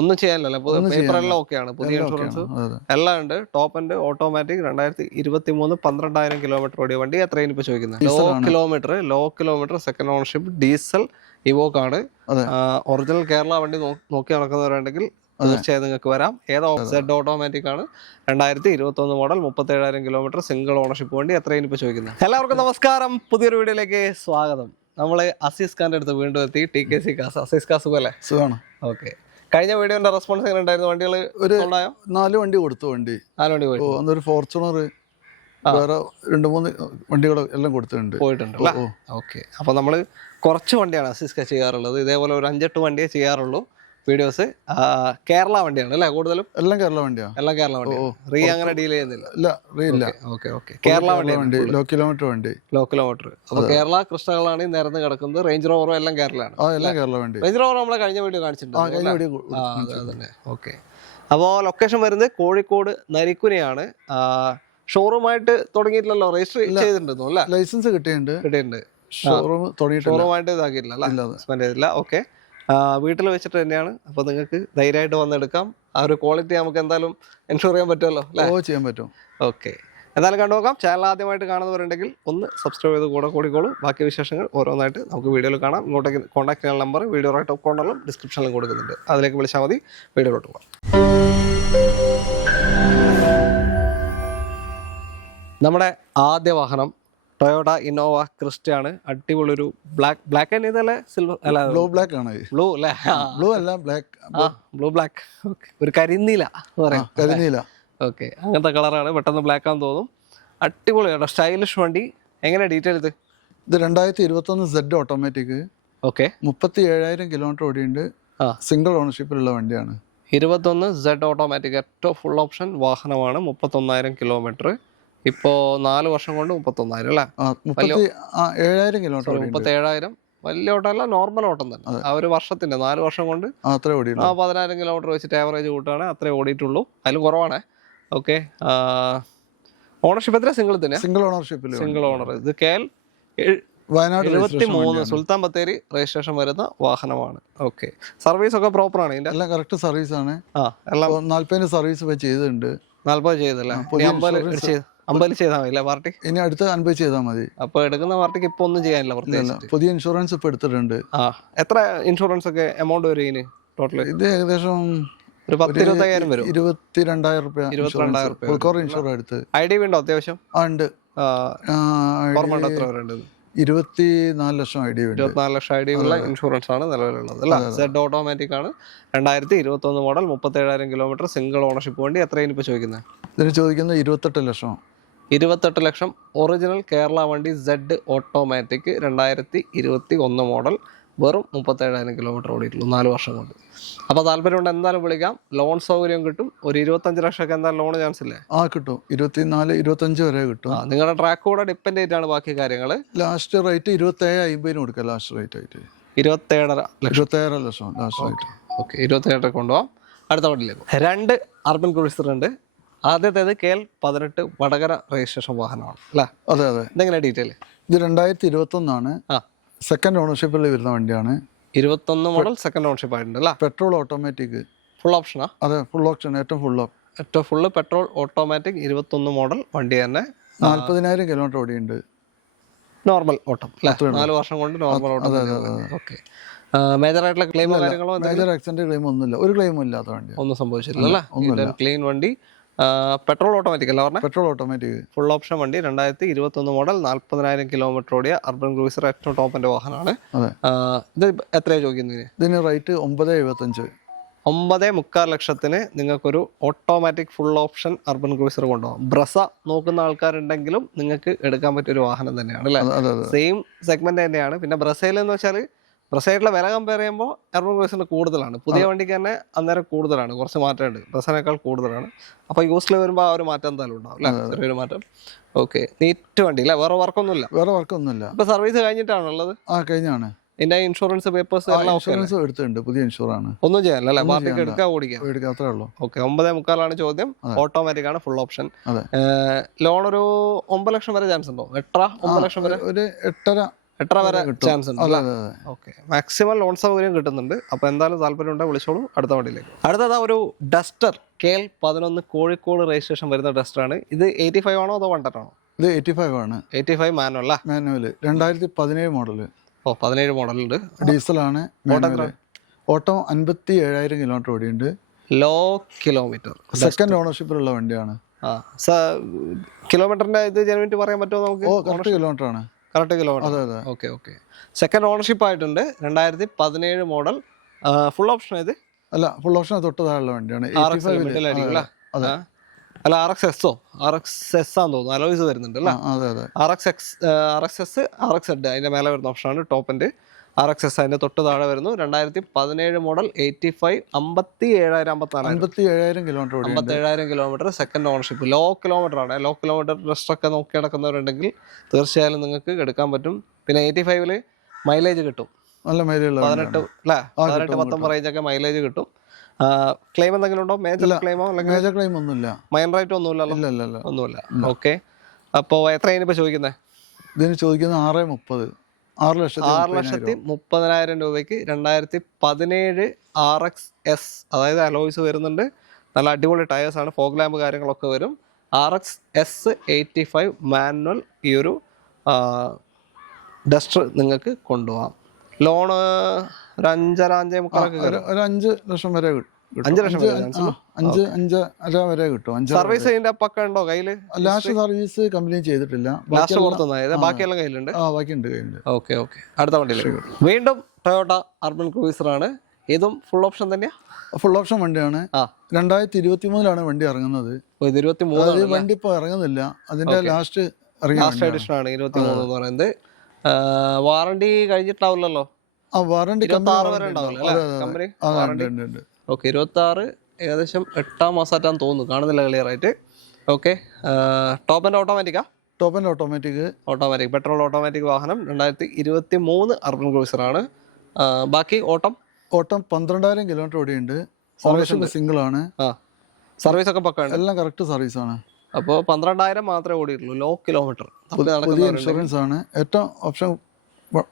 ഒന്നും ചെയ്യാനില്ല, പേപ്പർ എല്ലാം ഓക്കെയാണ്. പുതിയ ഇൻഷുറൻസ് എല്ലാം ഉണ്ട്. ടോപ്പ് ആൻഡ് ഓട്ടോമാറ്റിക് 2023 12,000 കിലോമീറ്റർ ഓടിയ വണ്ടി. എത്രയാണ് ഇപ്പൊ ചോദിക്കുന്നത്? Low kilometre second ownership diesel Evoque ആണ്. ഒറിജിനൽ കേരള വണ്ടി നോക്കി നടക്കുന്നവരുണ്ടെങ്കിൽ തീർച്ചയായും നിങ്ങൾക്ക് വരാം. സെഡ് ഓട്ടോമാറ്റിക് ആണ്. 2021 മോഡൽ 37,000 കിലോമീറ്റർ സിംഗിൾ ഓണർഷിപ്പ് വണ്ടി. എത്രയാണ് ഇപ്പൊ ചോദിക്കുന്നത്? എല്ലാവർക്കും നമസ്കാരം, പുതിയൊരു വീഡിയോയിലേക്ക് സ്വാഗതം. നമ്മള് അസീസ് ഖാന്റെ അടുത്ത് വീണ്ടും എത്തി. TKC കാസ്. അസീസ് കാസ് സുഖല്ലേ? സുഖമാണ്. ഓക്കെ, കഴിഞ്ഞ വീഡിയോന്റെ റെസ്പോൺസ് എങ്ങനെ ഉണ്ടായിരുന്നു? വണ്ടികൾ ഒരു 4 വണ്ടി കൊടുത്തു. 4 വണ്ടി പോയി. അന്നൊരു ഫോർച്യൂണർ, വേറെ 2-3 വണ്ടികൾ എല്ലാം പോയിട്ടുണ്ട്. ഓക്കെ, അപ്പൊ നമ്മള് കുറച്ച് വണ്ടിയാണ് അസീസ് ചെയ്യാറുള്ളത്. ഇതേപോലെ ഒരു 5-8 വണ്ടിയെ ചെയ്യാറുള്ളൂ വീഡിയോസ്. കേരള വണ്ടിയാണ് അല്ലേ കൂടുതലും? എല്ലാം കേരള വണ്ടിയാണ്. റീ അങ്ങനെ ഡീൽ ചെയ്യുന്നില്ല? കേരള വണ്ടി, ലോ കിലോമീറ്റർ. അപ്പൊ കേരള കൃഷ്ണകളാണ് ഈ നിരന്ന് കിടക്കുന്നത്. റേഞ്ച് റോവറും എല്ലാം കേരളമാണ്. റേഞ്ച് റോവർ നമ്മളെ കഴിഞ്ഞ വീഡിയോ കാണിച്ചിട്ടുണ്ട്. ഓക്കെ, അപ്പോൾ ലൊക്കേഷൻ വരുന്നത് കോഴിക്കോട് നരിക്കുനിയാണ്. ഷോറൂമായിട്ട് തുടങ്ങിയിട്ടില്ലല്ലോ? രജിസ്റ്റർ ചെയ്തിട്ടുണ്ടോ? ലൈസൻസ് കിട്ടിയിട്ടുണ്ട്. ഷോറൂമായിട്ട് ഇതാക്കിയിട്ടില്ല, സ്പെൻഡ് ചെയ്തില്ല. ഓക്കെ, വീട്ടിൽ വെച്ചിട്ട് തന്നെയാണ്. അപ്പോൾ നിങ്ങൾക്ക് ധൈര്യമായിട്ട് വന്നെടുക്കാം. ആ ഒരു ക്വാളിറ്റി നമുക്ക് എന്തായാലും എൻഷുർ ചെയ്യാൻ പറ്റുമല്ലോ അല്ലേ? ചെയ്യാൻ പറ്റും. ഓക്കെ, എന്തായാലും കണ്ടുനോക്കാം. ചാനൽ ആദ്യമായിട്ട് കാണുന്നവരുണ്ടെങ്കിൽ ഒന്ന് സബ്സ്ക്രൈബ് ചെയ്ത് കൂടിക്കോളൂ. ബാക്കി വിശേഷങ്ങൾ ഓരോന്നായിട്ട് നമുക്ക് വീഡിയോയിൽ കാണാം. ഇങ്ങോട്ടേക്ക് കോൺടാക്ട് ചെയ്യാൻ നമ്പർ വീഡിയോ ടോപ്പ് കോർണറിലും ഡിസ്ക്രിപ്ഷനിലും കൊടുക്കുന്നുണ്ട്. അതിലേക്ക് വിളിച്ചാൽ മതി. വീഡിയോയിലോട്ട് പോകാം. നമ്മുടെ ആദ്യ വാഹനം ടൊയോട്ട ഇന്നോവ ക്രിസ്റ്റ ആണ്. അടിപൊളി ഒരു ബ്ലാക്ക് ആൻഡ് ഇതല്ലേ? സിൽവർ അല്ല, ബ്ലാക്ക് ആണ്. Blue black. ഒരു കരിനീല പറയാം. ഓക്കെ, അങ്ങനത്തെ കളറാണ്. പെട്ടെന്ന് ബ്ലാക്ക് ആണെന്ന് തോന്നും. അടിപൊളിയാണ്, സ്റ്റൈലിഷ് വണ്ടി. എങ്ങനെയാ ഡീറ്റെയിൽ? ഇത് 2021 സെഡ് ഓട്ടോമാറ്റിക്. ഓക്കെ, 37,000 കിലോമീറ്റർ ഓടിയുണ്ട്. സിംഗിൾ ഓണർഷിപ്പിലുള്ള വണ്ടിയാണ്. 21 സെഡ് ഓട്ടോമാറ്റിക് ഏറ്റവും ഫുൾ ഓപ്ഷൻ വാഹനമാണ്. 31,000 കിലോമീറ്റർ. ഇപ്പോ 4 വർഷം കൊണ്ട് 31,000 അല്ലേ? 7,000 കിലോമീറ്റർ. 37,000 വലിയ ഓട്ടം അല്ല, നോർമൽ ഓട്ടം തന്നെ. ആ ഒരു വർഷത്തിന്റെ 4 വർഷം കൊണ്ട് 10,000 കിലോമീറ്റർ വെച്ചിട്ട് ആവറേജ് കൂട്ടാണ്. അത്രേ ഓടിയിട്ടുള്ളൂ, അതിലും കുറവാണ്. ഓക്കെ, ഓണർഷിപ്പ് എത്ര? Single owner. ഇത് KL 73 സുൽത്താൻ ബത്തേരി രജിസ്ട്രേഷൻ വരുന്ന വാഹനമാണ്. ഓക്കെ, സർവീസ് ഒക്കെ പ്രോപ്പർ ആണ്? ഇതിന്റെ എല്ലാം കറക്റ്റ് സർവീസ് ആണ്. എല്ലാം 40 സർവീസ് ചെയ്തിട്ടുണ്ട്. 40 ചെയ്തല്ലേ? 50 ചെയ്താൽ മതി പാർട്ടി. ഇനി അടുത്ത 50 ചെയ്താൽ മതി. അപ്പൊ എടുക്കുന്ന പാർട്ടിക്ക് ഇപ്പൊ ഒന്നും ചെയ്യാനില്ല. പുതിയ ഇൻഷുറൻസ് ഇപ്പൊ എടുത്തിട്ടുണ്ട്. എത്ര ഇൻഷുറൻസ് ഒക്കെ എമൗണ്ട് വരും ഇതിന് ടോട്ടൽ? ഇത് ഏകദേശം ഒരു 10,000-22,000 വരും. 22,000 രൂപ ഇൻഷുർ എടുത്ത്. ID ഉണ്ടോ അത്യാവശ്യം? ഉണ്ട്. 24 ലക്ഷം ID ഉണ്ട്. 24 ലക്ഷം ID ഉള്ള ഇൻഷുറൻസ് ആണ് നിലവിലുള്ളത് അല്ല? സെഡ് ഓട്ടോമാറ്റിക് ആണ്. 2021 മോഡൽ 37,000 കിലോമീറ്റർ സിംഗിൾ ഓണർഷിപ്പ് വണ്ടി. എത്രയാണ് ഇപ്പൊ ചോദിക്കുന്നത്? ഇതിന് ചോദിക്കുന്നത് 28 ലക്ഷം. 28 ലക്ഷം. ഒറിജിനൽ കേരള വണ്ടി സെഡ് ഓട്ടോമാറ്റിക് 2021 മോഡൽ. വെറും 37,000 കിലോമീറ്റർ ഓടിയിട്ടുള്ളൂ 4 വർഷം കൊണ്ട്. അപ്പോൾ താല്പര്യമുണ്ട് എന്തായാലും വിളിക്കാം. ലോൺ സൗകര്യം കിട്ടും. ഒരു 25 ലക്ഷമൊക്കെ എന്തായാലും ലോൺ ചാൻസ് ഇല്ലേ? കിട്ടും. 24-25 വരെ കിട്ടും. നിങ്ങളുടെ ട്രാക്ക് കൂടെ ഡിപ്പെൻഡ് ചെയ്തിട്ടാണ് ബാക്കി കാര്യങ്ങൾ. ലാസ്റ്റ് റേറ്റ് 27,50 കൊടുക്കാം. ലാസ്റ്റ് റേറ്റ് ആയിട്ട് 27,500,000 ലാസ്റ്റ് റേറ്റ്. ഓക്കെ, 27 കൊണ്ടുപോകാം. അടുത്ത വണ്ടിയിലേക്ക് 2 അർബൻ ക്രൂയിസർ ഉണ്ട്. ആദ്യത്തേത് KL 18 വടകര രജിസ്ട്രേഷൻ വാഹനമാണ് അല്ലേ? അതെ. ഇതെങ്ങനെ ഡീറ്റെയിൽ? ഇത് 2021 ആണ്. സെക്കൻഡ് ഓണർഷിപ്പിൽ വരുന്ന വണ്ടിയാണ്. 21 മോഡൽ സെക്കൻഡ് ഓണർഷിപ്പ് ആയിട്ടുണ്ട് അല്ലേ? പെട്രോൾ ഓട്ടോമാറ്റിക് ഫുൾ ഓപ്ഷനാ? അതെ, ഫുൾ ഓപ്ഷൻ. ഏറ്റവും ഫുള്ള് പെട്രോൾ ഓട്ടോമാറ്റിക് 21 മോഡൽ വണ്ടി തന്നെ. 40,000 കിലോമീറ്റർ ഓടിയുണ്ട്. നോർമൽ ഓട്ടം അല്ലേ? 4 വർഷം കൊണ്ട് നോർമൽ ഓട്ടം. ഓക്കെ, മേജർ ആയിട്ടുള്ള ക്ലെയിമോ കാര്യങ്ങളോ? മേജർ ആക്സിഡന്റ് ക്ലെയിം ഒന്നുമില്ല. ഒരു ക്ലെയിമും ഇല്ലാത്ത വണ്ടി. ഒന്നും സംഭവിച്ചില്ല. ക്ലീൻ വണ്ടി. പെട്രോൾ ഓട്ടോമാറ്റിക് അല്ല പറഞ്ഞത്? പെട്രോൾ ഓട്ടോമാറ്റിക് ഫുൾ ഓപ്ഷൻ വണ്ടി. 2021 മോഡൽ 40,000 കിലോമീറ്റർ ഓടിയ അർബൻ ക്രൂയിസർ ഏറ്റവും ടോപ്പിന്റെ വാഹനമാണ്. ഇത് എത്രയാണ് ചോദിക്കുന്നത്? ഇതിന് റേറ്റ് 9.75. 9.25 ലക്ഷത്തിന് നിങ്ങൾക്കൊരു automatic full option urban cruiser കൊണ്ടുപോകാം. ബ്രസ നോക്കുന്ന ആൾക്കാരുണ്ടെങ്കിലും നിങ്ങൾക്ക് എടുക്കാൻ പറ്റിയൊരു വാഹനം തന്നെയാണ് അല്ലേ? സെയിം സെഗ്മെന്റ് തന്നെയാണ്. പിന്നെ ബ്രസയിൽ എന്ന് വെച്ചാൽ ബ്രസയായിട്ടുള്ള വില കമ്പയർ ചെയ്യുമ്പോൾ അർബൻ ക്രൂയിസറിന് കൂടുതലാണ്. പുതിയ വണ്ടിക്ക് തന്നെ അന്നേരം കൂടുതലാണ്, കുറച്ച് മാറ്റമുണ്ട്. ബ്രസനേക്കാൾ കൂടുതലാണ്. അപ്പോൾ യൂസിൽ വരുമ്പോൾ ആ ഒരു മാറ്റം എന്തായാലും ഉണ്ടാവും അല്ലേ? ചെറിയൊരു മാറ്റം. ഓക്കെ, നീറ്റ് വണ്ടി അല്ലേ? വേറെ വർക്കൊന്നുമില്ല? ഇപ്പൊ സർവീസ് കഴിഞ്ഞിട്ടാണുള്ളത്? കഴിഞ്ഞാണ്. ഇതിന്റെ ഇൻഷുറൻസ് പേപ്പേഴ്സ് എടുത്തിട്ടുണ്ട്. പുതിയ ഇൻഷുറാണ്. ഒന്നും ചെയ്യാനല്ലേ? പാർട്ടിക്ക് എടുക്കാൻ ഓടിക്കാം അത്രേ ഉള്ളൂ. ഓക്കെ, 9.25 ചോദ്യം. ഓട്ടോമാറ്റിക് ആണ്, ഫുൾ ഓപ്ഷൻ. ലോൺ ഒരു 9 ലക്ഷം വരെ ചാൻസ് ഉണ്ടോ? 8-9 ലക്ഷം വരെ? ഒരു 8.5 8.5 വരെ ചാൻസ് ഉണ്ട്. അതെ അതെ അതെ. ഓക്കെ, മാക്സിമം ലോൺ സൗകര്യം കിട്ടുന്നുണ്ട്. അപ്പോൾ എന്തായാലും താല്പര്യം ഉണ്ടെങ്കിൽ വിളിച്ചോളൂ. അടുത്ത വണ്ടിയിലേക്ക്. അടുത്തതാ ഒരു ഡസ്റ്റർ KL 11 കോഴിക്കോട് രജിസ്ട്രേഷൻ വരുന്ന ഡസ്റ്ററാണ്. ഇത് 85 ആണോ അതോ 110 ആണോ? ഇത് 85 ആണ്. 85 മാനുവൽ അല്ല? Manual 2017 model. ഓ, 17 മോഡലുണ്ട്. ഡീസലാണ്. ഓട്ടം 57,000 കിലോമീറ്റർ ഓടിയുണ്ട്. ലോ കിലോമീറ്റർ, സെക്കൻഡ് ഓണർഷിപ്പിലുള്ള വണ്ടിയാണ്. കിലോമീറ്ററിന്റെ ഇത് ജനുവിനിറ്റി പറയാൻ പറ്റുമോ നമുക്ക്? കറക്റ്റ് കിലോമീറ്റർ ആണ്. Correct kilometre. അതെ അതെ. Okay okay. സെക്കൻഡ് ഓണർഷിപ്പ് ആയിട്ടുണ്ട്. 2017 മോഡൽ. ഫുൾ ഓപ്ഷൻ ഇത് അല്ല, ഫുൾ ഓപ്ഷൻ തൊട്ട് താഴെയുള്ള വണ്ടിയാണ്. അല്ല, RXS ആണെന്ന് തോന്നുന്നു. അലോയ്സ് വരുന്നുണ്ട് അല്ലേ? RXS അതിന്റെ മേലെ വരുന്ന ഓപ്ഷനാണ് ടോപ്പ് എൻഡ്. RXS അതിന്റെ തൊട്ട് താഴെ വരുന്നു. 2017 model 85, 57,000 kilometre second ownership. Low kilometre ആണ്. ലോ കിലോമീറ്റർ ഡസ്റ്ററൊക്കെ നോക്കി നടക്കുന്നവരുണ്ടെങ്കിൽ തീർച്ചയായും നിങ്ങൾക്ക് എടുക്കാൻ പറ്റും. പിന്നെ 85 മൈലേജ് കിട്ടും. നല്ല മൈലേജ് 18-19 റേഞ്ചൊക്കെ മൈലേജ് കിട്ടും. ക്ലെയിം എന്തെങ്കിലും ഉണ്ടോ? മേജർ ക്ലെയിമോ മേജർ ക്ലെയിം ഒന്നുമില്ല. മൈൻ റേറ്റ് ഒന്നുമില്ലല്ലോ? ഒന്നുമില്ല. ഓക്കെ. അപ്പോൾ എത്രയാണ് ഇപ്പോൾ ചോദിക്കുന്നത്? ഇതിന് ചോദിക്കുന്നത് 6,30,000. 6,30,000 രൂപയ്ക്ക് 2017 RXS, അതായത് അലോയ്സ് വരുന്നുണ്ട്. നല്ല അടിപൊളി ടയേഴ്സാണ്. ഫോഗ് ലാമ്പ് കാര്യങ്ങളൊക്കെ വരും. RXS 85 മാനുവൽ ഈ ഒരു ഡസ്റ്റർ നിങ്ങൾക്ക് കൊണ്ടുപോകാം. ലോണ് ഒരു 5.5-5.25 ഒരു 5 ലക്ഷം വരെ കിട്ടും. 5 ലക്ഷം 5.5 വരെ കിട്ടും. സർവീസ് ഇതിന്റെ പക്ക ഉണ്ടോ കയ്യില്? ലാസ്റ്റ് സർവീസ് കംപ്ലീറ്റ് ചെയ്തിട്ടില്ല. ലാസ്റ്റ് പുറത്തുനിന്നായത് ബാക്കിയെല്ലാം കയ്യിലുണ്ട്. ബാക്കിയുണ്ട് കയ്യിലുണ്ട്. Okay okay. അടുത്ത വണ്ടിയിലേക്ക് വീണ്ടും ടൊയോട്ട അർബൻ ക്രൂയിസർ ആണ്. ഇതും ഫുൾ ഓപ്ഷൻ തന്നെയാ? ഫുൾ ഓപ്ഷൻ വണ്ടിയാണ്. 2023 വണ്ടി ഇറങ്ങുന്നത്. 23 വണ്ടി ഇപ്പൊ ഇറങ്ങുന്നില്ല. അതിന്റെ ലാസ്റ്റ് എഡിഷൻ ആണ് 23 എന്ന് പറയുന്നത്. വാറണ്ടി കഴിഞ്ഞിട്ടാവില്ലല്ലോ? വാറണ്ടി 26 വരെ ഉണ്ടാവില്ല കമ്പനി വാറണ്ടി. ഓക്കെ, 26 ഏകദേശം 8-ാം മാസമായിട്ടാന്ന് തോന്നുന്നു. കാണുന്നില്ല ക്ലിയർ ആയിട്ട്. ഓക്കെ. ടോപ്പ് ആൻഡ് ഓട്ടോമാറ്റിക്കാ? Top and automatic petrol automatic വാഹനം. 2023 അർബൻ ക്രൂയിസർ ആണ്. ബാക്കി ഓട്ടം 12,000 കിലോമീറ്റർ ഓടിയുണ്ട്. സർവീസ് സിംഗിൾ ആണ്. സർവീസ് ഒക്കെ പക്കാണ്. എല്ലാം കറക്റ്റ് സർവീസ് ആണ്. അപ്പോൾ 12,000 മാത്രമേ ഓടിയിട്ടുള്ളൂ. Low kilometre. പുതിയ ഇൻഷുറൻസ് ആണ്. ഏറ്റവും ഓപ്ഷൻ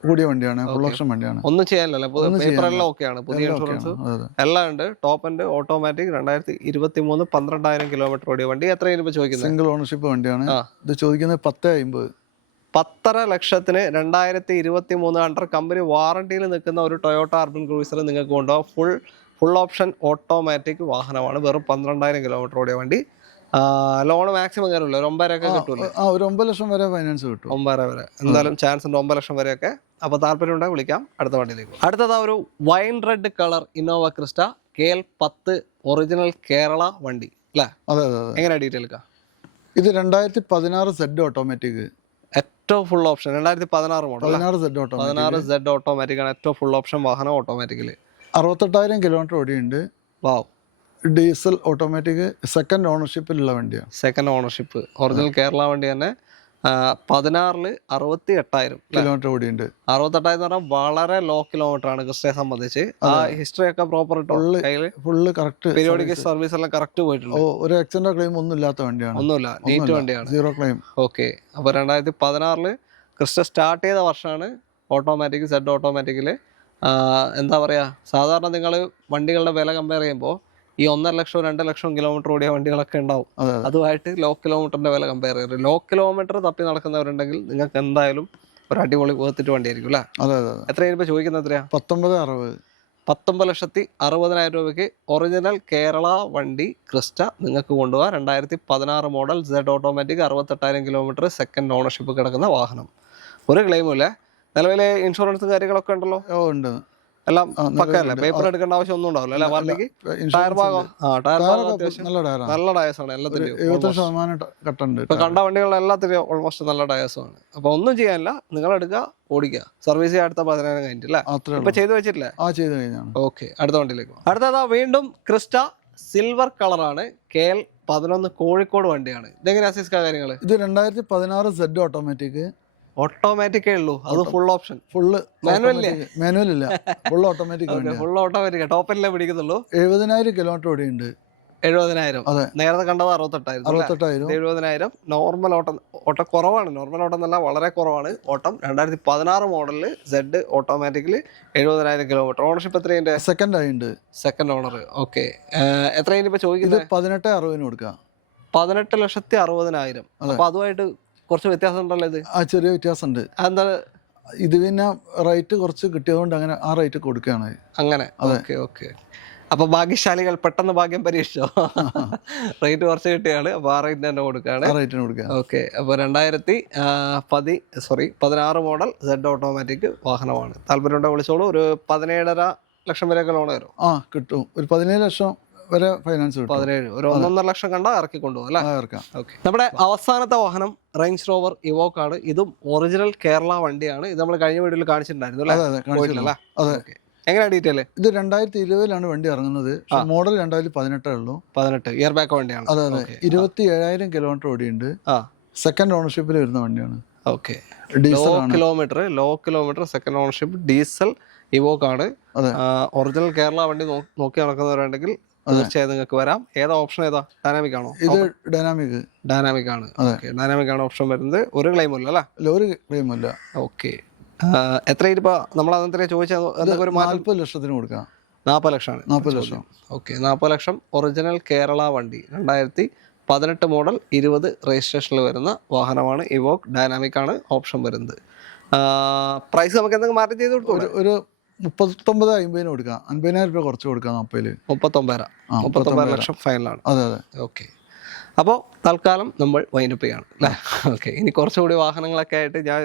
കൂടിയ വണ്ടിയാണ്. ഫുൾ ഓപ്ഷൻ വണ്ടിയാണ്. ഒന്നും ചെയ്യാനല്ലോ. പേപ്പറെല്ലാം ഓക്കെയാണ്. പുതിയ ഇൻഷുറൻസ് എല്ലാം ഉണ്ട്. ടോപ്പ് ആൻഡ് ഓട്ടോമാറ്റിക് 2023 12,000 കിലോമീറ്റർ ഓടിയ വണ്ടി. എത്ര രൂപ ചോദിക്കുന്നത്? സിംഗിൾ ഓണർഷിപ്പ് വണ്ടിയാണ്. ഇത് ചോദിക്കുന്നത് 10,50. 10.5 ലക്ഷത്തിന് 2023 അണ്ടർ കമ്പനി വാറണ്ടിയിൽ നിൽക്കുന്ന ഒരു ടൊയോട്ട അർബൻ ക്രൂയിസർ നിങ്ങൾക്ക് കൊണ്ടുപോകാം. ഫുൾ ഓപ്ഷൻ ഓട്ടോമാറ്റിക് വാഹനമാണ്. വെറും 12,000 കിലോമീറ്റർ ഓടിയ വണ്ടി. ലോൺ മാക്സിമം കയറില്ല. ഒരു 9,000 കിട്ടൂല? ഒരു 9 ലക്ഷം വരെ ഫൈനാൻസ് കിട്ടും. 9,000 വരെ എന്തായാലും ചാൻസ് ഉണ്ട്. 9 ലക്ഷം വരെയൊക്കെ. അപ്പോൾ താല്പര്യം ഉണ്ടെങ്കിൽ വിളിക്കാം. അടുത്ത വണ്ടിയിലേക്ക്. അടുത്തതാ ഒരു wine red colour Innova Crysta KL 10 original Kerala വണ്ടി അല്ലേ? അതെ അതെ. എങ്ങനെയാ ഡീറ്റെയിൽ? ഇത് 2016 Z ഓട്ടോമാറ്റിക്. ഏറ്റവും full option 2016 model. 16 Z automatic ആണ്. ഏറ്റവും ഫുൾ ഓപ്ഷൻ വാഹനം ഓട്ടോമാറ്റിക്കലി. 68,000 കിലോമീറ്റർ ഓടിയുണ്ട്. വാവ്. ഡീസൽ ഓട്ടോമാറ്റിക് സെക്കൻഡ് ഓണർഷിപ്പിലുള്ള വണ്ടിയാണ്. സെക്കൻഡ് ഓണർഷിപ്പ് ഒറിജിനൽ കേരള വണ്ടി തന്നെ. 16 68,000 കിലോമീറ്റർ ഓടിയുണ്ട്. 68,000 എന്ന് പറഞ്ഞാൽ വളരെ ലോ കിലോമീറ്റർ ആണ് ക്രിസ്റ്റയെ സംബന്ധിച്ച്. ആ ഹിസ്റ്ററി ഒക്കെ proper full correct. Periodic service എല്ലാം കറക്റ്റ് പോയിട്ടുണ്ട്. ഒരു ആക്സിഡന്റ് ക്ലെയിം ഒന്നും ഇല്ലാത്ത വണ്ടിയാണ്. ഒന്നുമില്ല, നീറ്റ് വണ്ടിയാണ്. 0 ക്ലെയിം. ഓക്കെ. അപ്പോൾ 2016 ക്രിസ്റ്റ സ്റ്റാർട്ട് ചെയ്ത വർഷമാണ് ഓട്ടോമാറ്റിക് Z ഓട്ടോമാറ്റിക്കിൽ. എന്താ പറയുക, സാധാരണ നിങ്ങൾ വണ്ടികളുടെ വില കമ്പയർ ചെയ്യുമ്പോൾ ഈ 1.5 ലക്ഷം 2 ലക്ഷം കിലോമീറ്റർ ഓടിയ വണ്ടികളൊക്കെ ഉണ്ടാവും. അതുമായിട്ട് ലോ കിലോമീറ്ററിന്റെ വില കമ്പയർ ചെയ്ത് ലോ കിലോമീറ്റർ തപ്പി നടക്കുന്നവരുണ്ടെങ്കിൽ നിങ്ങൾക്ക് എന്തായാലും ഒരു അടിപൊളി വേർത്തിട്ട് വണ്ടിയായിരിക്കും അല്ലേ? എത്രയാണ് ഇപ്പോൾ ചോദിക്കുന്നത്? എത്രയാ? 19,60,000 രൂപയ്ക്ക് ഒറിജിനൽ കേരള വണ്ടി ക്രിസ്റ്റ നിങ്ങൾക്ക് കൊണ്ടുപോകാം. 2016 model Z automatic 68,000 kilometre second ownership കിടക്കുന്ന വാഹനം. ഒരു ക്ലെയിമും ഇല്ല. നിലവിലെ ഇൻഷുറൻസ് കാര്യങ്ങളൊക്കെ ഉണ്ടല്ലോ? ഉണ്ട്. എല്ലാം പക്കല്ലേ? പേപ്പർ എടുക്കേണ്ട ആവശ്യം ഒന്നും ഉണ്ടാവില്ല അല്ലെ? വണ്ടിക്ക് ടയർ ഭാഗം അത്യാവശ്യം നല്ല ടയേഴ്സാണ്. എല്ലാത്തിനും 70% കട്ടുണ്ട്. ഇപ്പൊ കണ്ട വണ്ടികളുടെ എല്ലാത്തിനും ഓൾമോസ്റ്റ് നല്ല ടയേഴ്സുമാണ്. അപ്പൊ ഒന്നും ചെയ്യാനില്ല, നിങ്ങൾ എടുക്കുക, ഓടിക്കുക. സർവീസ് ചെയ്യാൻ അടുത്ത 10,000 കഴിഞ്ഞിട്ടില്ല. ഇപ്പൊ ചെയ്ത് വെച്ചിട്ടില്ലേ? ഓക്കെ. അടുത്ത വണ്ടിയിലേക്ക്. അടുത്തതാ വീണ്ടും ക്രിസ്റ്റ സിൽവർ കളറാണ്. KL 11 കോഴിക്കോട് വണ്ടിയാണ്. ഇതെങ്ങനെയാ സിസ്ക കാര്യങ്ങൾ? ഇത് 2016 Z ഓട്ടോമാറ്റിക്. ഓട്ടോമാറ്റിക്കേ ഉള്ളൂ. അത് ഫുൾ ഓപ്ഷൻ. ഫുള്ള് മാനുവൽ ഇല്ല. Full automatic. Full automatic. ടോപ്പല്ലേ പിടിക്കുന്നുള്ളൂ. 70,000 കിലോമീറ്റർ ഓടിയുണ്ട്. 70,000. അതെ. നേരത്തെ കണ്ടത് 68,000. 68,000. 70,000 നോർമൽ ഓട്ടം കുറവാണ്. നോർമൽ ഓട്ടം എന്നല്ല, വളരെ കുറവാണ് ഓട്ടം. 2016 മോഡലില് സെഡ് ഓട്ടോമാറ്റിക്കലി 70,000 കിലോമീറ്റർ. ഓണർഷിപ്പ് എത്രയുണ്ട്? സെക്കൻഡ് ആയിണ്ട്. Second owner. ഓക്കെ. എത്രയാണ് ഇപ്പൊ ചോദിക്കുന്നത്? 18,60 കൊടുക്കാം. 18,60,000. അപ്പൊ അതുമായിട്ട് കുറച്ച് വ്യത്യാസം ഉണ്ടല്ലോ ഇത്. ആ ചെറിയ വ്യത്യാസമുണ്ട്. എന്താ ഇത് പിന്നെ റേറ്റ് കുറച്ച് കിട്ടിയതുകൊണ്ട് അങ്ങനെ ആ റേറ്റ് കൊടുക്കുകയാണ്. അങ്ങനെ. Okay okay. അപ്പൊ ഭാഗ്യശാലികൾ പെട്ടെന്ന് ഭാഗ്യം പരീക്ഷിച്ചോ. റേറ്റ് കുറച്ച് കിട്ടിയാണ്, അപ്പൊ ആ റേറ്റ് തന്നെ കൊടുക്കുകയാണ്. ഓക്കെ. അപ്പൊ 2016 മോഡൽ സെഡ് ഓട്ടോമാറ്റിക് വാഹനമാണ്. താല്പര്യമുണ്ടോ വിളിച്ചോളൂ. ഒരു 17.5 ലക്ഷം വരെയൊക്കെ ലോൺ വരും. ആ കിട്ടും. ഒരു 17 ലക്ഷം വരെ ഫൈനാൻസ് കിട്ടും. 17, ഒരു 1.5 ലക്ഷം കണ്ടാ ഇറക്കി കൊണ്ടുപോകും അല്ലേ? ഓക്കെ. നമ്മുടെ അവസാനത്തെ വാഹനം റേഞ്ച് റോവർ ഇവോക്ക് ആണ്. ഇതും ഒറിജിനൽ കേരള വണ്ടിയാണ്. ഇത് നമ്മൾ കഴിഞ്ഞ വീഡിയോയിൽ കാണിച്ചിട്ടുണ്ടായിരുന്നു അല്ലേ? അതെ. എങ്ങനെയാ ഡീറ്റെയിൽ? ഇത് 2020 വണ്ടി ഇറങ്ങുന്നത്. മോഡൽ 2018 ഉള്ളൂ. 18 ഇയർ ബാക്ക് വണ്ടിയാണ്. അതെ. 27,000 കിലോമീറ്റർ ഓടിയുണ്ട്. സെക്കൻഡ് ഓണർഷിപ്പിൽ വരുന്ന വണ്ടിയാണ്. Okay. Low kilometre second ownership diesel Evoque ആണ്. ഒറിജിനൽ കേരള വണ്ടി നോക്കി നടക്കുന്നവരുണ്ടെങ്കിൽ തീർച്ചയായും നിങ്ങൾക്ക് വരാം. ഏതാ ഓപ്ഷൻ? ഏതാ? ഡൈനാമിക് ആണോ? ഇത് ഡൈനാമിക് ആണ്. ഡൈനാമിക് ആണ് ഓപ്ഷൻ വരുന്നത്. ഒരു ക്ലെയിം ഇല്ല അല്ലേ? ഒരു ക്ലെയിം ഇല്ല. ഓക്കെ. എത്ര ഇപ്പൊ നമ്മൾ അന്നത്തെ ചോദിച്ചാൽ 40 ലക്ഷത്തിന് കൊടുക്കാം. 40 ലക്ഷമാണ്. 40 ലക്ഷം. ഓക്കെ. 40 ലക്ഷം ഒറിജിനൽ കേരള വണ്ടി. 2018 മോഡൽ 20 രജിസ്ട്രേഷനിൽ വരുന്ന വാഹനമാണ് ഇവോക്ക്. ഡൈനാമിക് ആണ് ഓപ്ഷൻ വരുന്നത്. പ്രൈസ് നമുക്ക് എന്തെങ്കിലും മാറ്റി ചെയ്ത് കൊടുക്കും? ഒരു 39,50 കൊടുക്കാം. 50,000 രൂപ കുറച്ച് കൊടുക്കാം. 39 ലക്ഷം ഫൈനലാണ്. അതെ. ഓക്കെ. അപ്പോൾ തൽക്കാലം നമ്മൾ വൈൻഡപ്പ് ചെയ്യാണ് അല്ലേ? ഓക്കെ. ഇനി കുറച്ചുകൂടി വാഹനങ്ങളൊക്കെ ആയിട്ട് ഞാൻ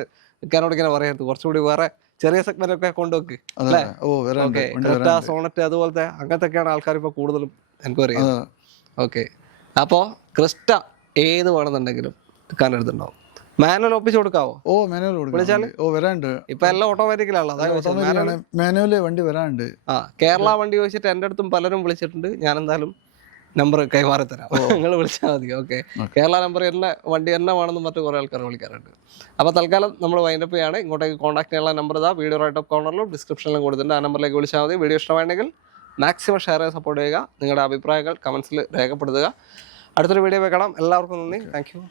ഇക്കാനോട് ഇങ്ങനെ പറയരുത്, കുറച്ചുകൂടി വേറെ ചെറിയ സെഗ്മെന്റ് ഒക്കെ കൊണ്ടുവെക്ക് അല്ലേ? ഓക്കെ. ക്രെറ്റ, സോണറ്റ് അതുപോലത്തെ അങ്ങനത്തെയൊക്കെയാണ് ആൾക്കാർ ഇപ്പോൾ കൂടുതലും എൻക്വയറി ചെയ്യുന്നത്. ഓക്കെ. അപ്പോൾ ക്രിസ്റ്റ ഏത് വേണമെന്നുണ്ടെങ്കിലും ഇക്കാനെടുത്തുണ്ടാവും. മാനുവൽ ഒപ്പിച്ച് കൊടുക്കാവോ? മാനുവൽ വിളിച്ചാൽ വരാണ്ട്. ഇപ്പൊ എല്ലാം ഓട്ടോമാറ്റിക്കലാണല്ലോ. മാനുവൽ വണ്ടി വരാണ്ട്. കേരള വണ്ടി ചോദിച്ചിട്ട് എൻ്റെ അടുത്തും പലരും വിളിച്ചിട്ടുണ്ട്. ഞാൻ എന്തായാലും നമ്പർ കൈമാറി തരാം, നിങ്ങൾ വിളിച്ചാൽ മതി. ഓക്കെ. കേരള നമ്പർ എന്നെ വണ്ടി എന്നെ വേണമെന്ന് മറ്റു കുറേ ആൾക്കാർ വിളിക്കാറുണ്ട്. അപ്പോൾ തൽക്കാലം നമ്മൾ വൈൻഡപ്പ് ചെയ്യാണ്. ഇങ്ങോട്ടേക്ക് കോൺടാക്ട് ചെയ്യാനുള്ള നമ്പർ ഇതാ വീഡിയോ റൈറ്റ് ഓഫ് കോർണറിലും ഡിസ്ക്രിപ്ഷനിലും കൊടുത്തിട്ടുണ്ട്. ആ നമ്പറിലേക്ക് വിളിച്ചാൽ മതി. വീഡിയോ ഇഷ്ടമാണെങ്കിൽ മാക്സിമം ഷെയർ ചെയ്ത് സപ്പോർട്ട് ചെയ്യുക. നിങ്ങളുടെ അഭിപ്രായങ്ങൾ കമൻസിൽ രേഖപ്പെടുത്തുക. അടുത്തൊരു വീഡിയോ കാണാം. എല്ലാവർക്കും നന്ദി. Thank you.